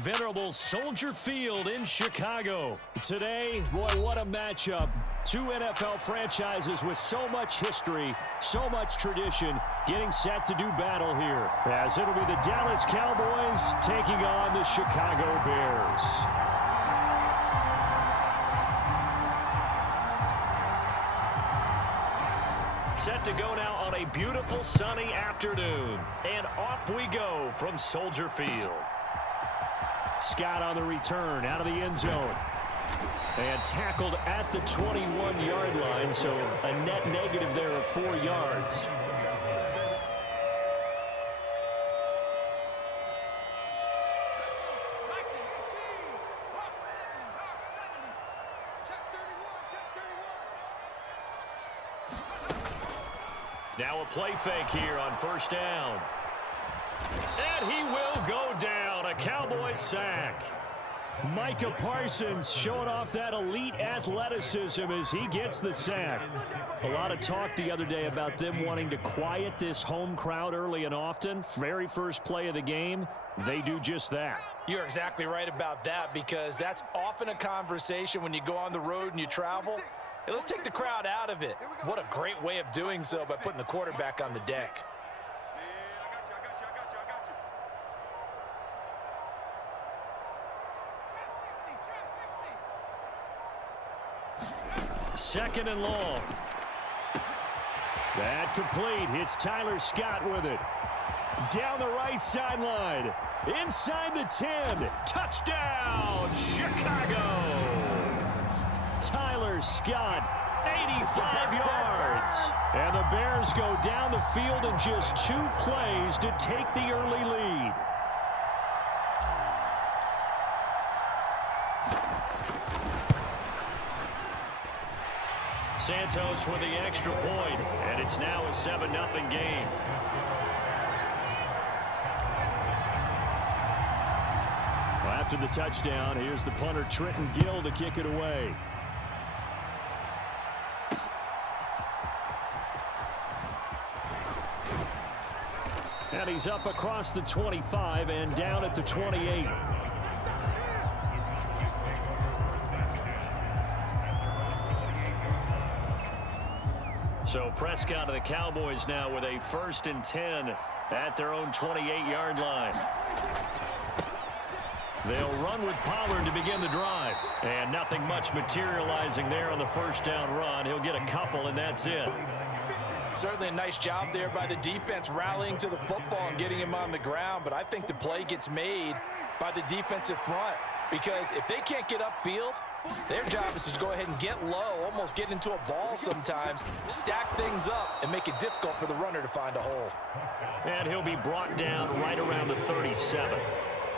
venerable Soldier Field in Chicago. Today, boy, what a matchup. Two NFL franchises with so much history, so much tradition, getting set to do battle here, as it'll be the Dallas Cowboys taking on the Chicago Bears. Set to go now on a beautiful sunny afternoon. And off we go from Soldier Field. Scott on the return out of the end zone. And tackled at the 21-yard line, so a net negative there of 4 yards. Now a play fake here on first down. And he will go down. A Cowboys sack. Micah Parsons showing off that elite athleticism as he gets the sack. A lot of talk the other day about them wanting to quiet this home crowd early and often. Very first play of the game, they do just that. You're exactly right about that, because that's often a conversation when you go on the road and you travel. Hey, let's take the crowd out of it. What a great way of doing so by putting the quarterback on the deck. Second and long. That complete. Hits Tyler Scott with it. Down the right sideline. Inside the 10. Touchdown, Chicago. Tyler Scott, 85 yards. And the Bears go down the field in just 2 plays to take the early lead. Santos with the extra point, and it's now a 7-0 game. Well, after the touchdown, here's the punter Trenton Gill to kick it away. And he's up across the 25 and down at the 28. So Prescott of the Cowboys now with a 1st and 10 at their own 28-yard line. They'll run with Pollard to begin the drive. And nothing much materializing there on the first down run. He'll get a couple, and that's it. Certainly a nice job there by the defense rallying to the football and getting him on the ground. But I think the play gets made by the defensive front, because if they can't get upfield, their job is to go ahead and get low, almost get into a ball sometimes, stack things up, and make it difficult for the runner to find a hole. And he'll be brought down right around the 37.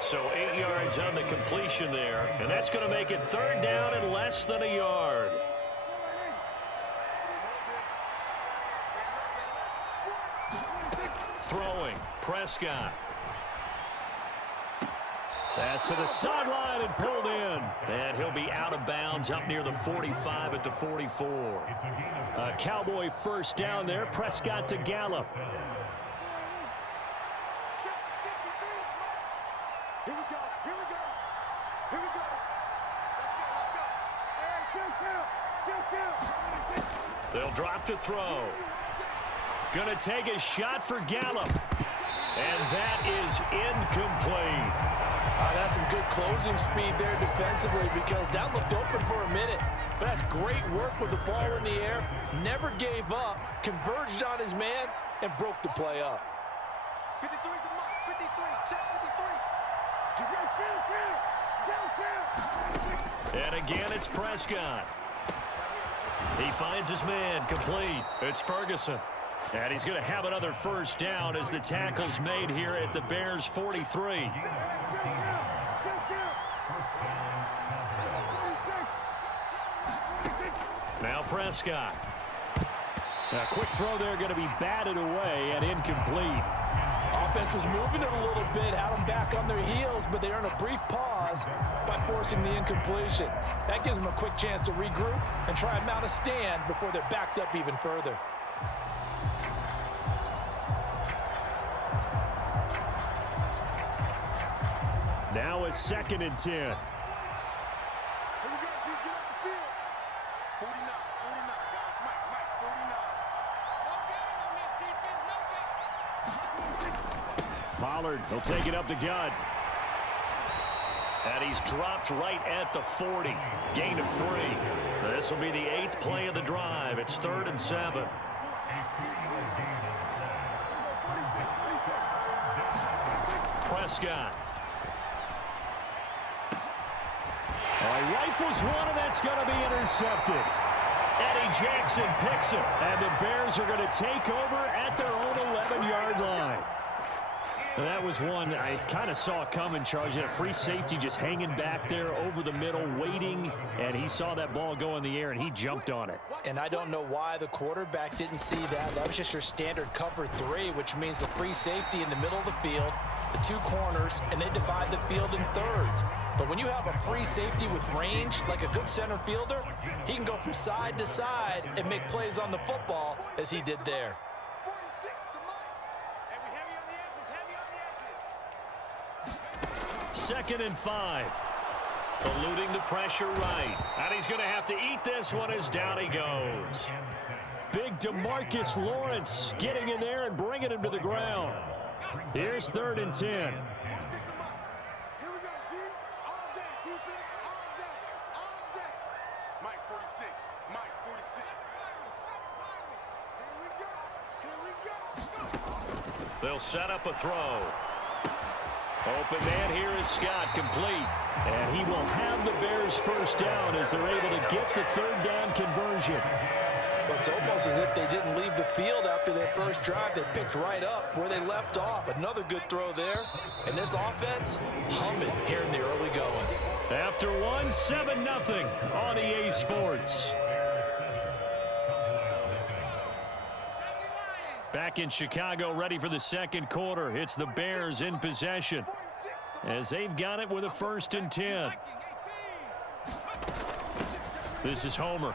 So 8 yards on the completion there, and that's going to make it 3rd down and less than a yard. Throwing, Prescott. Pass to the sideline and pulled in. And he'll be out of bounds up near the 45 at the 44. A Cowboy first down there. Prescott to Gallup. Here we go. Here we go. Here we go. Let's go. Let's go. They'll drop to throw. Gonna take a shot for Gallup. And that is incomplete. That's some good closing speed there defensively, because that looked open for a minute. But that's great work with the ball in the air. Never gave up, converged on his man, and broke the play up. 53 is the mark. 53. Check 53. And again, it's Prescott. He finds his man complete. It's Ferguson. And he's going to have another first down as the tackle's made here at the Bears' 43. Now Prescott. A quick throw there going to be batted away and incomplete. Offense was moving it a little bit, had them back on their heels, but they earned a brief pause by forcing the incompletion. That gives them a quick chance to regroup and try and mount a stand before they're backed up even further. Now a 2nd and 10. Here we go, G. Get off the field. 49, guys. Mike, 49. Pollard, he'll take it up the gut. And he's dropped right at the 40. Gain of 3. This will be the 8th play of the drive. It's 3rd and 7. Prescott. He rifles one, and that's going to be intercepted. Eddie Jackson picks it, and the Bears are going to take over at their own 11-yard line. And that was one I kind of saw coming, Charles. You had a free safety just hanging back there over the middle, waiting, and he saw that ball go in the air, and he jumped on it. And I don't know why the quarterback didn't see that. That was just your standard cover 3, which means the free safety in the middle of the field, the 2 corners, and they divide the field in thirds. But when you have a free safety with range, like a good center fielder, he can go from side to side and make plays on the football as he did there. 46 to Mike. And we heavy on the edges, 2nd and 5. Eluding the pressure right. And he's going to have to eat this one as down he goes. Big DeMarcus Lawrence getting in there and bringing him to the ground. Here's 3rd and 10. Here we go, D. All day. Defense, all day. All day. Mike, 46. Mike, 46. Here we go. They'll set up a throw. Open man here is Scott, complete. And he will have the Bears first down as they're able to get the 3rd down conversion. But it's almost as if they didn't leave the field after their first drive. They picked right up where they left off. Another good throw there. And this offense, humming here in the early going. After 1, 7-0 on EA Sports. Back in Chicago, ready for the 2nd quarter. It's the Bears in possession as they've got it with a 1st and 10. This is Homer.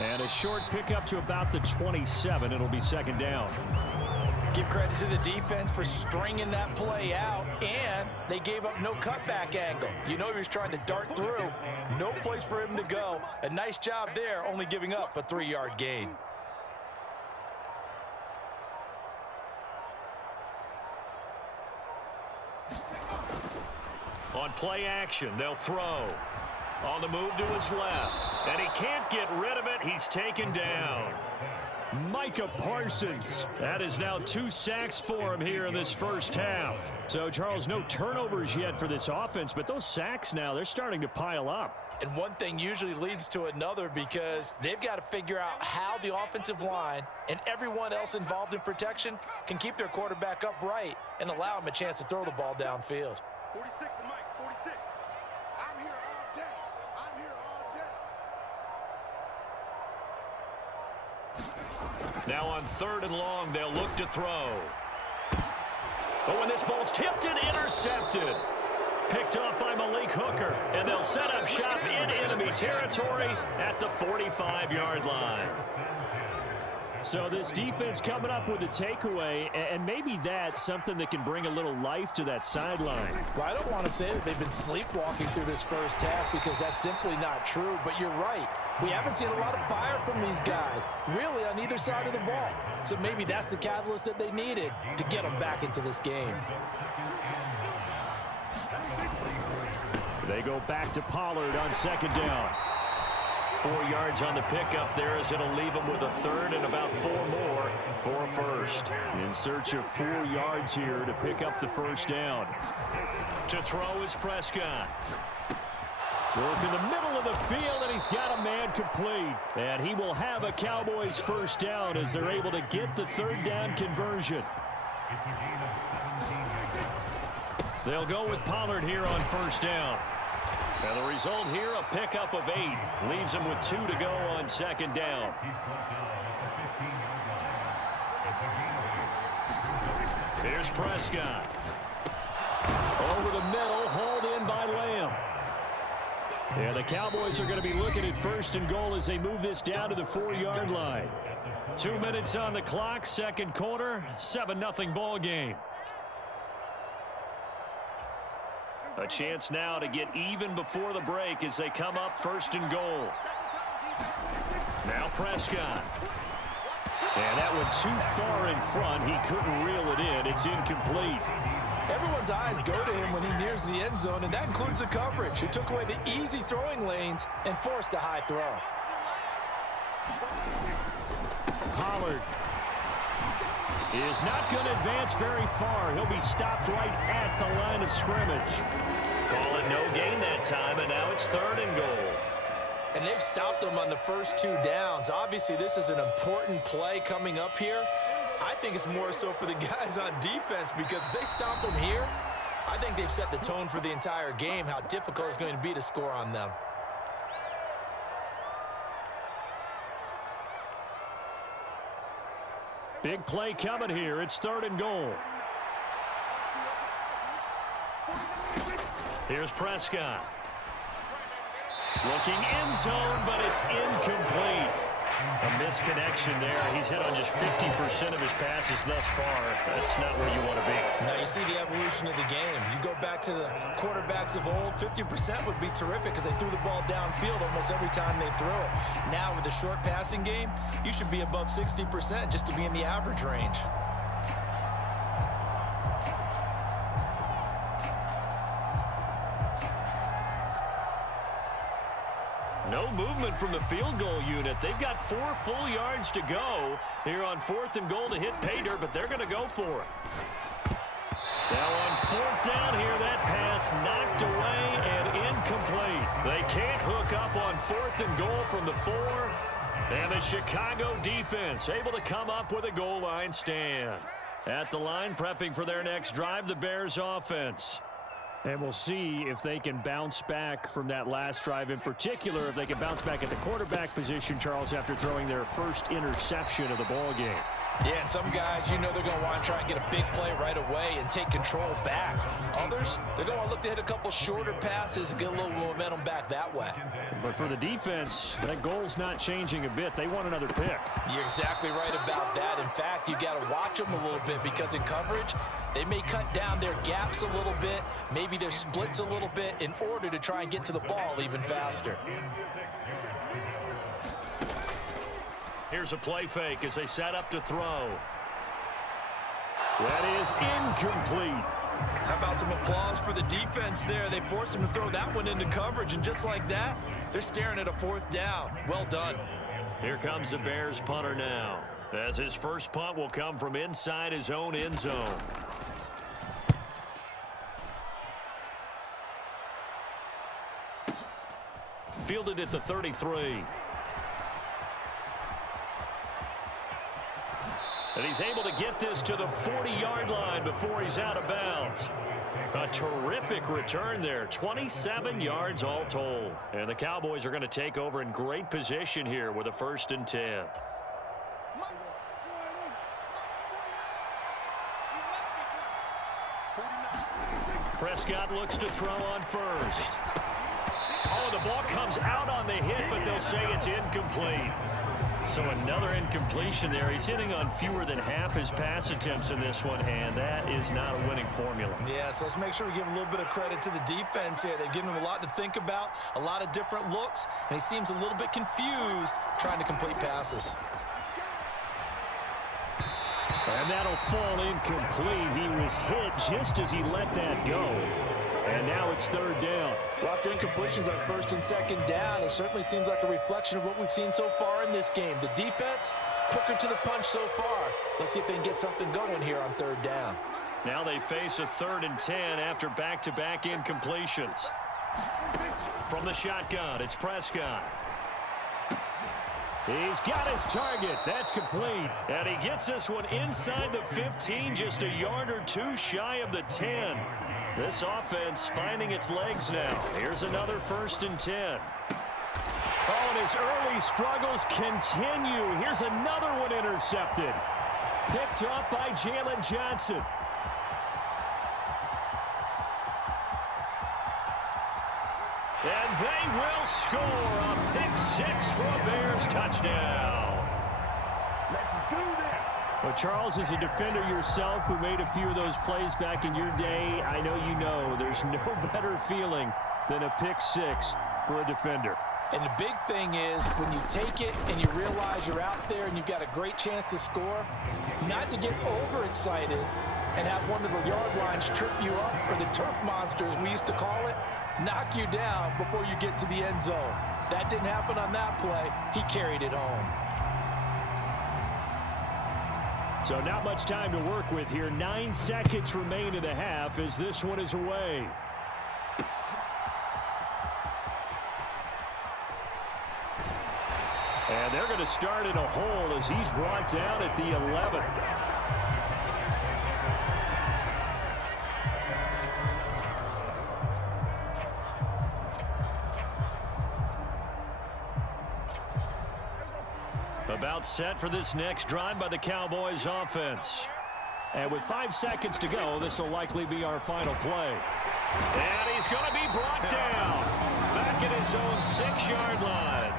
And a short pickup to about the 27. It'll be 2nd down. Give credit to the defense for stringing that play out, and they gave up no cutback angle. You know he was trying to dart through. No place for him to go. A nice job there, only giving up a 3-yard gain. On play action, they'll throw. On the move to his left. And he can't get rid of it. He's taken down. Micah Parsons. That is now 2 sacks for him here in this first half. So, Charles, no turnovers yet for this offense, but those sacks now, they're starting to pile up. And one thing usually leads to another because they've got to figure out how the offensive line and everyone else involved in protection can keep their quarterback upright and allow him a chance to throw the ball downfield. 46 to Mike, 46. I'm here all day. I'm here all day. Now on 3rd and long, they'll look to throw. But when this ball's tipped and intercepted. Picked up by Malik Hooker. And they'll set up shop in enemy territory at the 45-yard line. So this defense coming up with a takeaway, and maybe that's something that can bring a little life to that sideline. Well, I don't want to say that they've been sleepwalking through this first half because that's simply not true, but you're right. We haven't seen a lot of fire from these guys, really, on either side of the ball. So maybe that's the catalyst that they needed to get them back into this game. They go back to Pollard on 2nd down. 4 yards on the pickup there as it'll leave him with a 3rd and about 4 more for a 1st. In search of 4 yards here to pick up the 1st down. To throw is Prescott. Work in the middle of the field, and he's got a man complete. And he will have a Cowboys 1st down as they're able to get the 3rd down conversion. They'll go with Pollard here on 1st down. And the result here, a pickup of 8. Leaves him with 2 to go on 2nd down. Here's Prescott. Over the middle, hauled in by Lamb. And the Cowboys are going to be looking at 1st and goal as they move this down to the 4-yard line. 2 minutes on the clock, 2nd quarter, 7-0 ball game. A chance now to get even before the break as they come up 1st and goal. Now Prescott. And that went too far in front. He couldn't reel it in. It's incomplete. Everyone's eyes go to him when he nears the end zone, and that includes the coverage, who took away the easy throwing lanes and forced a high throw. Pollard is not going to advance very far. He'll be stopped right at the line of scrimmage. Call it no gain that time, and now it's 3rd and goal. And they've stopped them on the first 2 downs. Obviously, this is an important play coming up here. I think it's more so for the guys on defense, because if they stop them here, I think they've set the tone for the entire game, how difficult it's going to be to score on them. Big play coming here. It's 3rd and goal. Here's Prescott. Looking end zone, but it's incomplete. A misconnection there. He's hit on just 50% of his passes thus far. That's not where you want to be. Now you see the evolution of the game. You go back to the quarterbacks of old, 50% would be terrific because they threw the ball downfield almost every time they threw it. Now with the short passing game, you should be above 60% just to be in the average range. No movement from the field goal unit. They've got 4 full yards to go here on 4th and goal to hit pay dirt, but they're going to go for it. Now on 4th down here, that pass knocked away and incomplete. They can't hook up on 4th and goal from the 4. And the Chicago defense able to come up with a goal line stand. At the line, prepping for their next drive, the Bears offense. And we'll see if they can bounce back from that last drive, in particular if they can bounce back at the quarterback position, Charles, after throwing their first interception of the ball game. Yeah, and some guys, you know, they're going to want to try and get a big play right away and take control back. Others, they're going to look to hit a couple shorter passes and get a little momentum back that way. But for the defense, that goal's not changing a bit. They want another pick. You're exactly right about that. In fact, you got to watch them a little bit, because in coverage, they may cut down their gaps a little bit, maybe their splits a little bit, in order to try and get to the ball even faster. Here's a play fake as they set up to throw. That is incomplete. How about some applause for the defense there? They forced him to throw that one into coverage, and just like that, they're staring at a 4th down. Well done. Here comes the Bears punter now, as his first punt will come from inside his own end zone. Fielded at the 33. And he's able to get this to the 40-yard line before he's out of bounds. A terrific return there, 27 yards all told. And the Cowboys are going to take over in great position here with a 1st and 10. Prescott looks to throw on 1st. Oh, the ball comes out on the hit, but they'll say it's incomplete. So another incompletion there. He's hitting on fewer than half his pass attempts in this one, and that is not a winning formula. Yeah, so let's make sure we give a little bit of credit to the defense here. They've given him a lot to think about, a lot of different looks, and he seems a little bit confused trying to complete passes. And that'll fall incomplete. He was hit just as he let that go. And now it's 3rd down. Well, after incompletions on 1st and 2nd down, it certainly seems like a reflection of what we've seen so far in this game. The defense, quicker to the punch so far. Let's see if they can get something going here on 3rd down. Now they face a 3rd and 10 after back-to-back incompletions. From the shotgun, it's Prescott. He's got his target. That's complete. And he gets this one inside the 15, just a yard or 2 shy of the 10. This offense finding its legs now. Here's another 1st and 10. Oh, and his early struggles continue. Here's another one intercepted. Picked up by Jalen Johnson. And they will score a pick 6 for a Bears touchdown. Let's do this. Well, Charles, as a defender yourself who made a few of those plays back in your day, I know there's no better feeling than a pick six for a defender. And the big thing is when you take it and you realize you're out there and you've got a great chance to score, not to get overexcited and have one of the yard lines trip you up, or the turf monsters we used to call it, knock you down before you get to the end zone. That didn't happen on that play. He carried it home. So not much time to work with here. 9 seconds remain in the half as this one is away. And they're going to start in a hole as he's brought down at the 11. About set for this next drive by the Cowboys offense. And with 5 seconds to go, this will likely be our final play. And he's going to be brought down back at his own 6-yard line.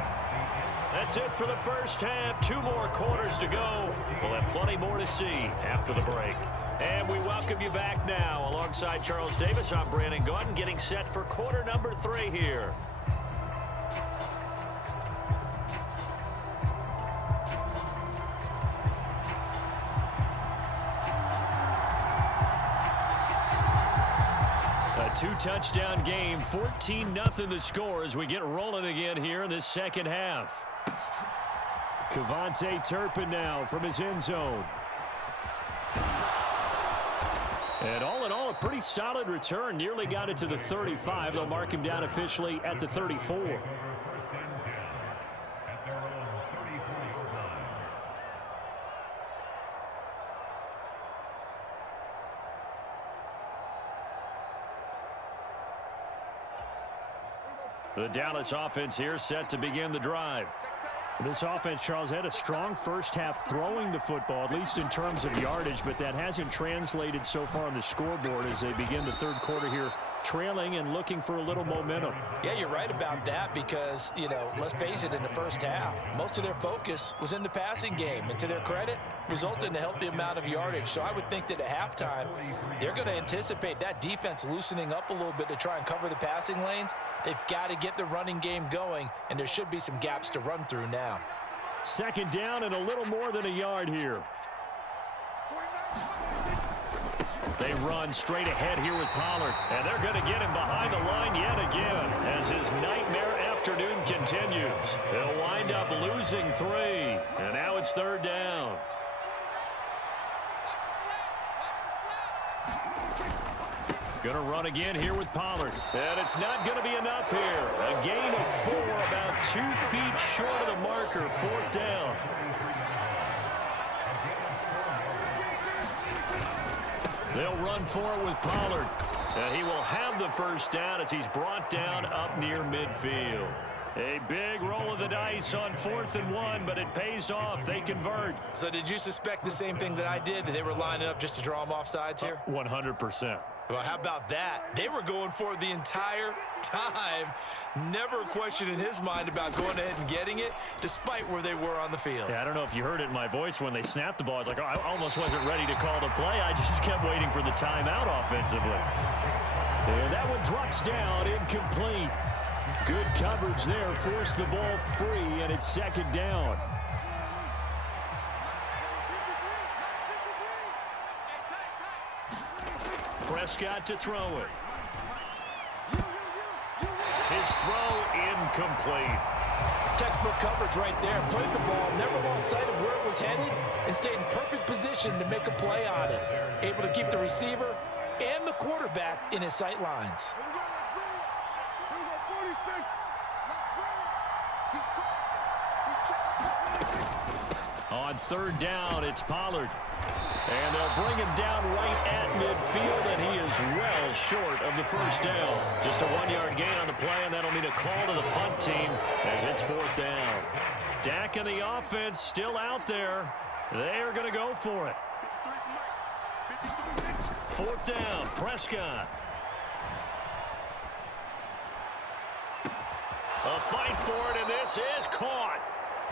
That's it for the first half. 2 more quarters to go. We'll have plenty more to see after the break. And we welcome you back now. Alongside Charles Davis, I'm Brandon Gaudin, getting set for quarter number 3 here. A 2-touchdown game, 14-0 the score as we get rolling again here in this second half. Kevontae Turpin now from his end zone. And all in all, a pretty solid return. Nearly got it to the 35. They'll mark him down officially at the 34. The Dallas offense here set to begin the drive. This offense, Charles, had a strong first half throwing the football, at least in terms of yardage, but that hasn't translated so far on the scoreboard as they begin the third quarter here, trailing and looking for a little momentum. Yeah, you're right about that because, let's face it, in the first half, most of their focus was in the passing game. And to their credit, resulted in a healthy amount of yardage. So I would think that at halftime, they're going to anticipate that defense loosening up a little bit to try and cover the passing lanes. They've got to get the running game going, and there should be some gaps to run through now. Second down and a little more than a yard here. They run straight ahead here with Pollard, and they're going to get him behind the line yet again as his nightmare afternoon continues. They'll wind up losing 3, and now it's third down. Going to run again here with Pollard, and it's not going to be enough here. A gain of 4, about 2 feet short of the marker, 4th down. They'll run forward with Pollard. And he will have the first down as he's brought down up near midfield. A big roll of the dice on 4th and 1, but it pays off. They convert. So did you suspect the same thing that I did, that they were lining up just to draw them off sides here? 100%. Well, how about that? They were going for it the entire time. Never a question in his mind about going ahead and getting it, despite where they were on the field. Yeah, I don't know if you heard it in my voice when they snapped the ball. I was like, oh, I almost wasn't ready to call the play. I just kept waiting for the timeout offensively. And that one drops down, incomplete. Good coverage there, forced the ball free, and it's second down. Prescott to throw it. His throw incomplete. Textbook coverage right there. Played the ball, never lost sight of where it was headed, and stayed in perfect position to make a play on it. Able to keep the receiver and the quarterback in his sight lines. On third down, it's Pollard. And they'll bring him down right at midfield, and he is well short of the first down. Just a 1-yard gain on the play, and that'll mean a call to the punt team as it's 4th down. Dak and the offense still out there. They are going to go for it. 4th down, Prescott. A fight for it, and this is caught.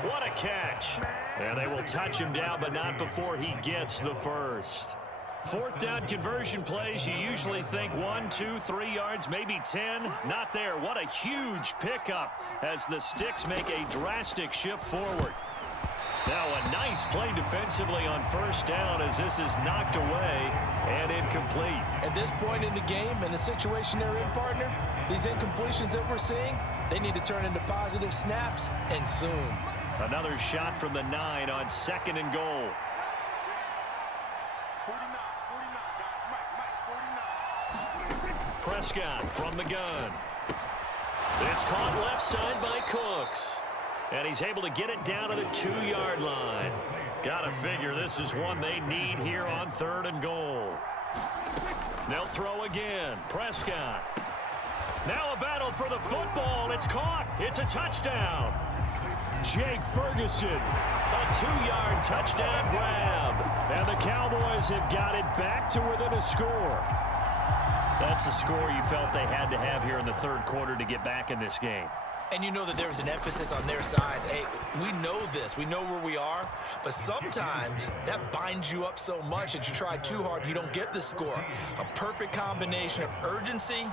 What a catch. And they will touch him down, but not before he gets the first. Fourth down conversion plays, you usually think 1, 2, 3 yards, maybe 10. Not there. What a huge pickup as the Sticks make a drastic shift forward. Now a nice play defensively on first down as this is knocked away and incomplete. At this point in the game, in the situation they're in, partner, these incompletions that we're seeing, they need to turn into positive snaps, and soon. Another shot from the 9 on 2nd and goal. 49, guys. Mike, 49. Prescott from the gun. It's caught left side by Cooks. And he's able to get it down to the 2-yard line. Gotta figure this is one they need here on 3rd and goal. They'll throw again. Prescott. Now a battle for the football. It's caught. It's a touchdown. Jake Ferguson. A 2-yard touchdown grab. And the Cowboys have got it back to within a score. That's a score you felt they had to have here in the 3rd quarter to get back in this game. And you know that there's an emphasis on their side. Hey, we know this. We know where we are. But sometimes that binds you up so much that you try too hard, you don't get the score. A perfect combination of urgency,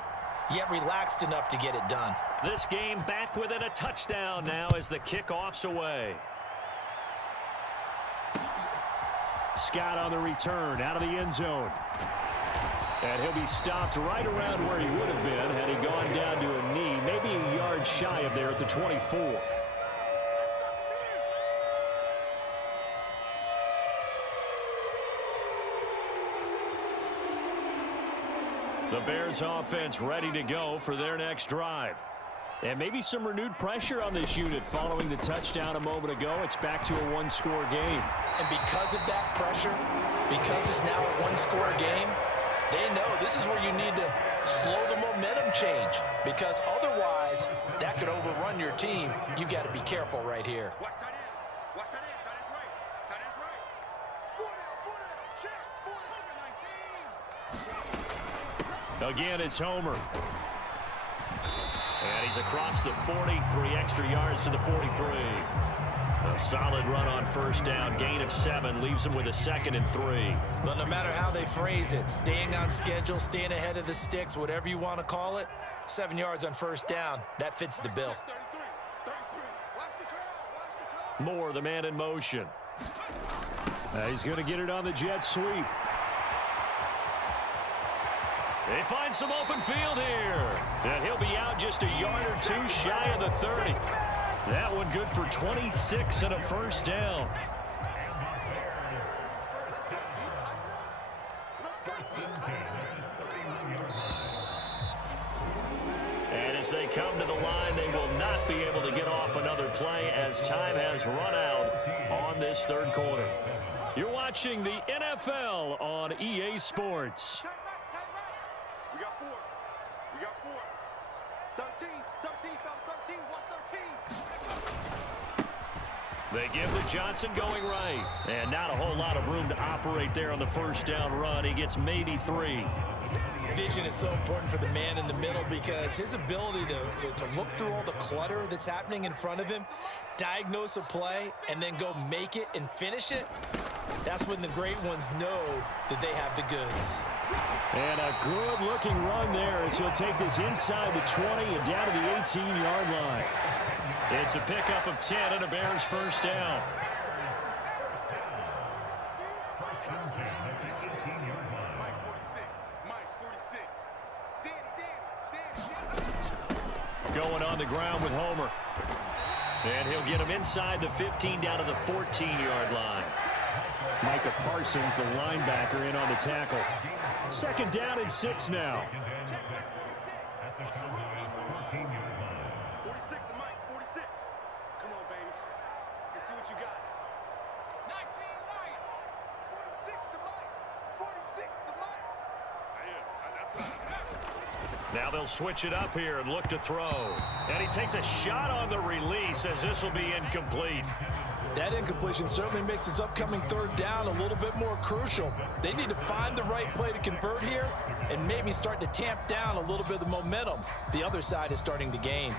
yet relaxed enough to get it done. This game back within a touchdown now as the kickoff's away. Scott on the return out of the end zone. And he'll be stopped right around where he would have been had he gone down to a knee, maybe a yard shy of there at the 24. The Bears offense ready to go for their next drive. And maybe some renewed pressure on this unit following the touchdown a moment ago. It's back to a 1-score game. And because of that pressure, because it's now a 1-score game, they know this is where you need to slow the momentum change, because otherwise that could overrun your team. You've got to be careful right here. Watch tight end. Watch tight end. Tight end's right. Tight end's right. 4 down. Check. 4 down. Again, it's Homer. And he's across the 40, 3 extra yards to the 43. A solid run on first down, gain of 7, leaves him with a 2nd and 3. But no matter how they phrase it, staying on schedule, staying ahead of the Sticks, whatever you want to call it, 7 yards on first down, that fits the bill. 33. 33. Watch the crowd. Watch the crowd. Moore, the man in motion. He's going to get it on the jet sweep. They find some open field here. And he'll be out just a yard or 2 shy of the 30. That one good for 26 and a first down. And as they come to the line, they will not be able to get off another play as time has run out on this 3rd quarter. You're watching the NFL on EA Sports. We got 4. We got 4. 13. 13, fellas. 13. Watch 13. They give to Johnson going right. And not a whole lot of room to operate there on the first down run. He gets maybe 3. Vision is so important for the man in the middle, because his ability to look through all the clutter that's happening in front of him, diagnose a play, and then go make it and finish it, that's when the great ones know that they have the goods. And a good-looking run there as he'll take this inside the 20 and down to the 18-yard line. It's a pickup of 10 and a Bears first down. Mike 46. Mike 46. Going on the ground with Homer. And he'll get him inside the 15 down to the 14-yard line. Micah Parsons, the linebacker, in on the tackle. 2nd down and 6 now. 46 to Mike. 46. Come on, baby. Let's see what you got. 19 Lion. 46 to Mike. 46 to Mike. That's right. Now they'll switch it up here and look to throw. And he takes a shot on the release as this will be incomplete. That incompletion certainly makes his upcoming 3rd down a little bit more crucial. They need to find the right play to convert here and maybe start to tamp down a little bit of the momentum the other side is starting to gain.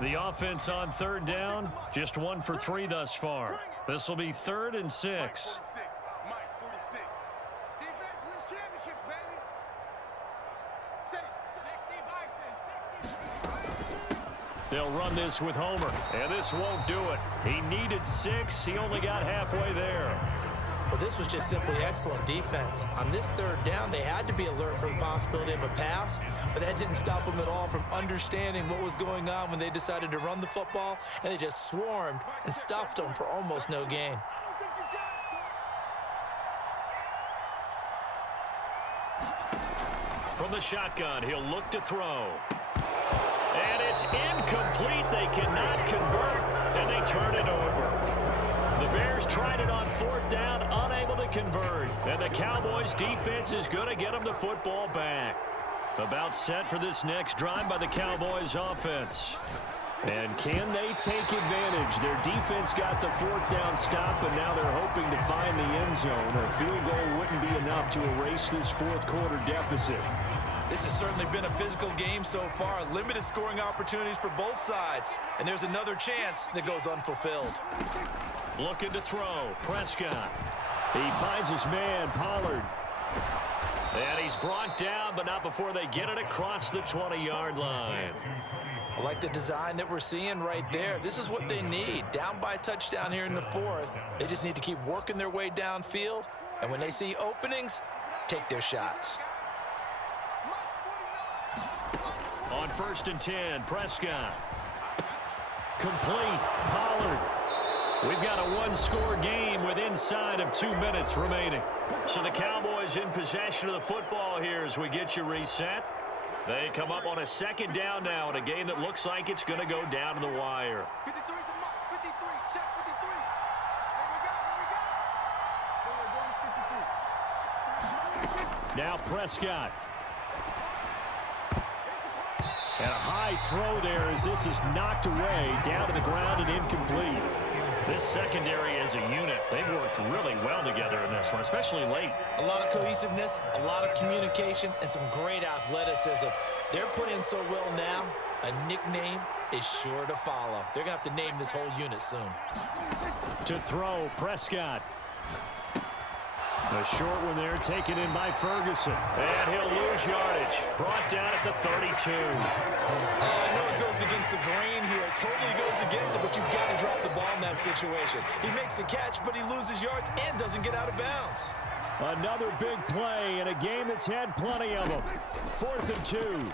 The offense on third down, just 1 for 3 thus far. This will be 3rd and 6. Mike, 46. Defense wins championships, baby. Say 60 Bison, 60. They'll run this with Homer, and this won't do it. He needed 6. He only got halfway there. Well, this was just simply excellent defense. On this 3rd down, they had to be alert for the possibility of a pass, but that didn't stop them at all from understanding what was going on when they decided to run the football, and they just swarmed and stuffed them for almost no gain. I don't think you got it, son. From the shotgun, he'll look to throw. And it's incomplete. They cannot convert, and they turn it over. The Bears tried it on 4th down, unable to convert. And the Cowboys' defense is going to get them the football back. About set for this next drive by the Cowboys' offense. And can they take advantage? Their defense got the 4th down stop, and now they're hoping to find the end zone. A field goal wouldn't be enough to erase this 4th quarter deficit. This has certainly been a physical game so far. Limited scoring opportunities for both sides. And there's another chance that goes unfulfilled. Looking to throw. Prescott. He finds his man, Pollard. And he's brought down, but not before they get it across the 20-yard line. I like the design that we're seeing right there. This is what they need. Down by a touchdown here in the 4th. They just need to keep working their way downfield. And when they see openings, take their shots. On 1st and 10, Prescott. Complete. Pollard. We've got a 1-score game with inside of 2 minutes remaining. So the Cowboys in possession of the football here as we get you reset. They come up on a 2nd down now in a game that looks like it's going to go down to the wire. 53's the mark. 53. Check 53. Here we go. Now Prescott. And a high throw there as this is knocked away, down to the ground and incomplete. This secondary as a unit, they've worked really well together in this one, especially late. A lot of cohesiveness, a lot of communication, and some great athleticism. They're playing so well now, a nickname is sure to follow. They're going to have to name this whole unit soon. To throw, Prescott. A short one there, taken in by Ferguson. And he'll lose yardage. Brought down at the 32. I know it goes against the grain here. It totally goes against it, but you've got to drop the ball in that situation. He makes a catch, but he loses yards and doesn't get out of bounds. Another big play in a game that's had plenty of them. 4th and 2.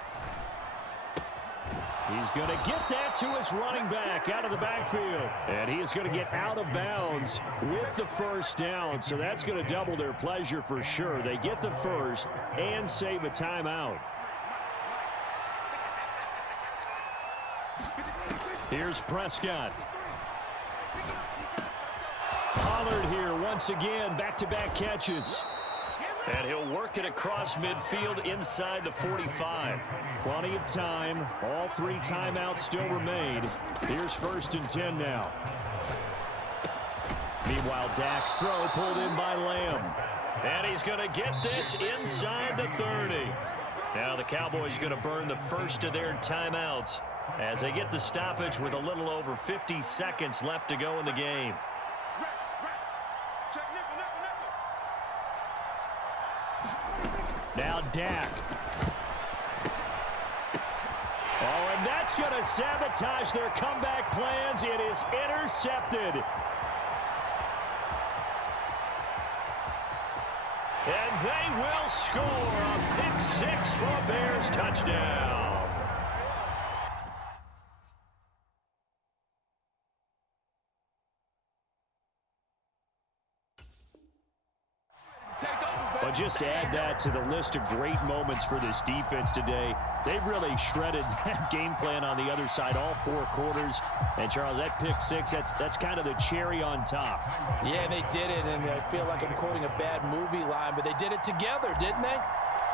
He's going to get that to his running back out of the backfield. And he is going to get out of bounds with the 1st down. So that's going to double their pleasure for sure. They get the 1st and save a timeout. Here's Prescott. Pollard here once again, back-to-back catches. And he'll work it across midfield inside the 45. Plenty of time. All 3 timeouts still remain. Here's 1st and 10 now. Meanwhile, Dak's throw pulled in by Lamb. And he's going to get this inside the 30. Now the Cowboys going to burn the first of their timeouts as they get the stoppage with a little over 50 seconds left to go in the game. Now Dak. Oh, and that's going to sabotage their comeback plans. It is intercepted. And they will score a pick 6 for a Bears touchdown. But just to add that to the list of great moments for this defense today, they've really shredded that game plan on the other side all 4 quarters. And, Charles, that pick 6, that's kind of the cherry on top. Yeah, they did it, and I feel like I'm quoting a bad movie line, but they did it together, didn't they?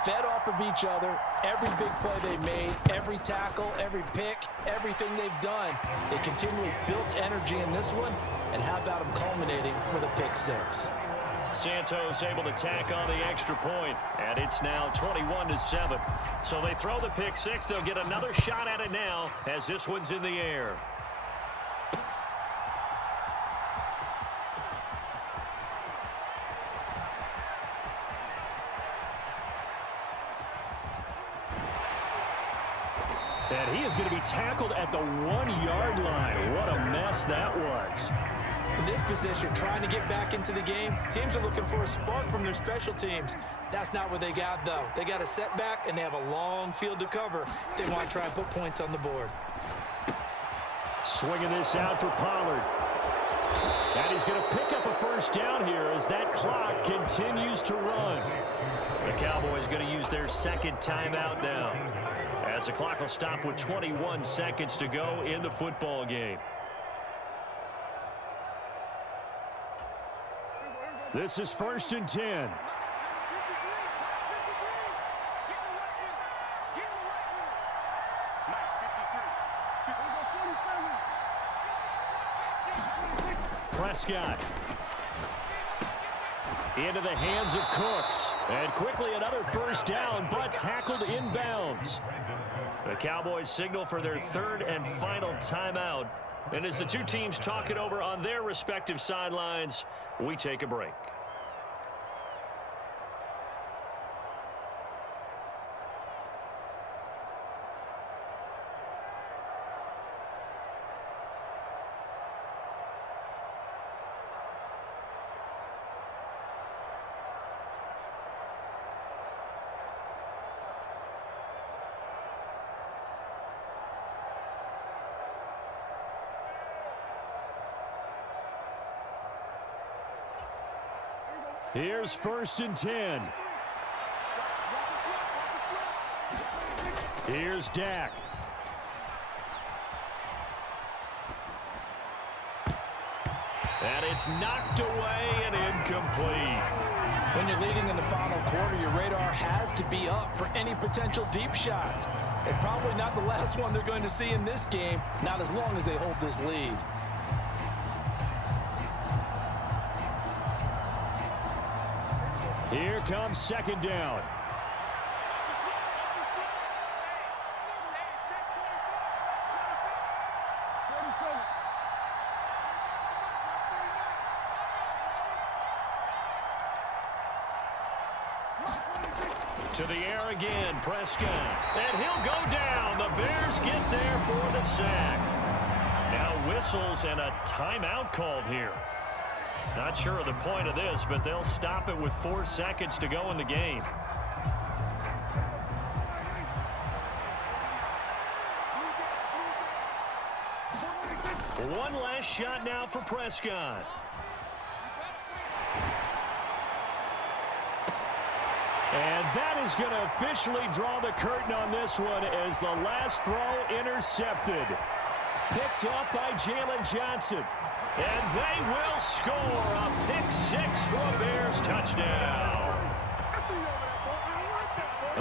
Fed off of each other, every big play they made, every tackle, every pick, everything they've done. They continually built energy in this one, and how about them culminating with a pick 6? Santos able to tack on the extra point, and it's now 21-7. So they throw the pick six. They'll get another shot at it now as this one's in the air. And he is going to be tackled at the 1-yard line. What a mess that was. In this position, trying to get back into the game, teams are looking for a spark from their special teams. That's not what they got, though. They got a setback, and they have a long field to cover if they want to try and put points on the board. Swinging this out for Pollard. And he's going to pick up a first down here as that clock continues to run. The Cowboys going to use their second timeout now, as the clock will stop with 21 seconds to go in the football game. This is 1st and 10. Prescott. Into the hands of Cooks. And quickly another first down, but tackled inbounds. The Cowboys signal for their third and final timeout. And as the two teams talk it over on their respective sidelines, we take a break. Here's 1st and 10. Here's Dak. And it's knocked away and incomplete. When you're leading in the final quarter, your radar has to be up for any potential deep shots. And probably not the last one they're going to see in this game, not as long as they hold this lead. Here comes 2nd down. To the air again, Prescott. And he'll go down. The Bears get there for the sack. Now whistles and a timeout called here. Not sure of the point of this, but they'll stop it with 4 seconds to go in the game. One last shot now for Prescott. And that is going to officially draw the curtain on this one as the last throw intercepted. Picked up by Jalen Johnson. And they will score a pick six for a Bears touchdown.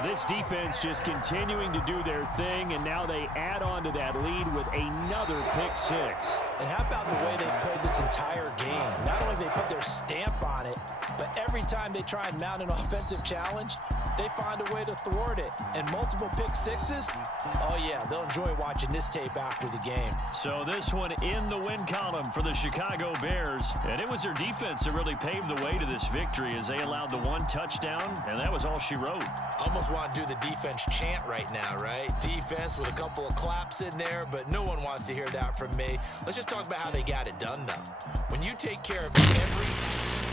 This defense just continuing to do their thing, and now they add on to that lead with another pick six. And how about the way they played this entire game? Not only they put their stamp on it, but every time they try and mount an offensive challenge, they find a way to thwart it. And multiple pick sixes, oh yeah, they'll enjoy watching this tape after the game. So this one in the win column for the Chicago Bears. And it was their defense that really paved the way to this victory as they allowed the 1 touchdown, and that was all she wrote. Almost want to do the defense chant right now, right? Defense with a couple of claps in there, but no one wants to hear that from me. Let's just talk about how they got it done, though. When you take care of every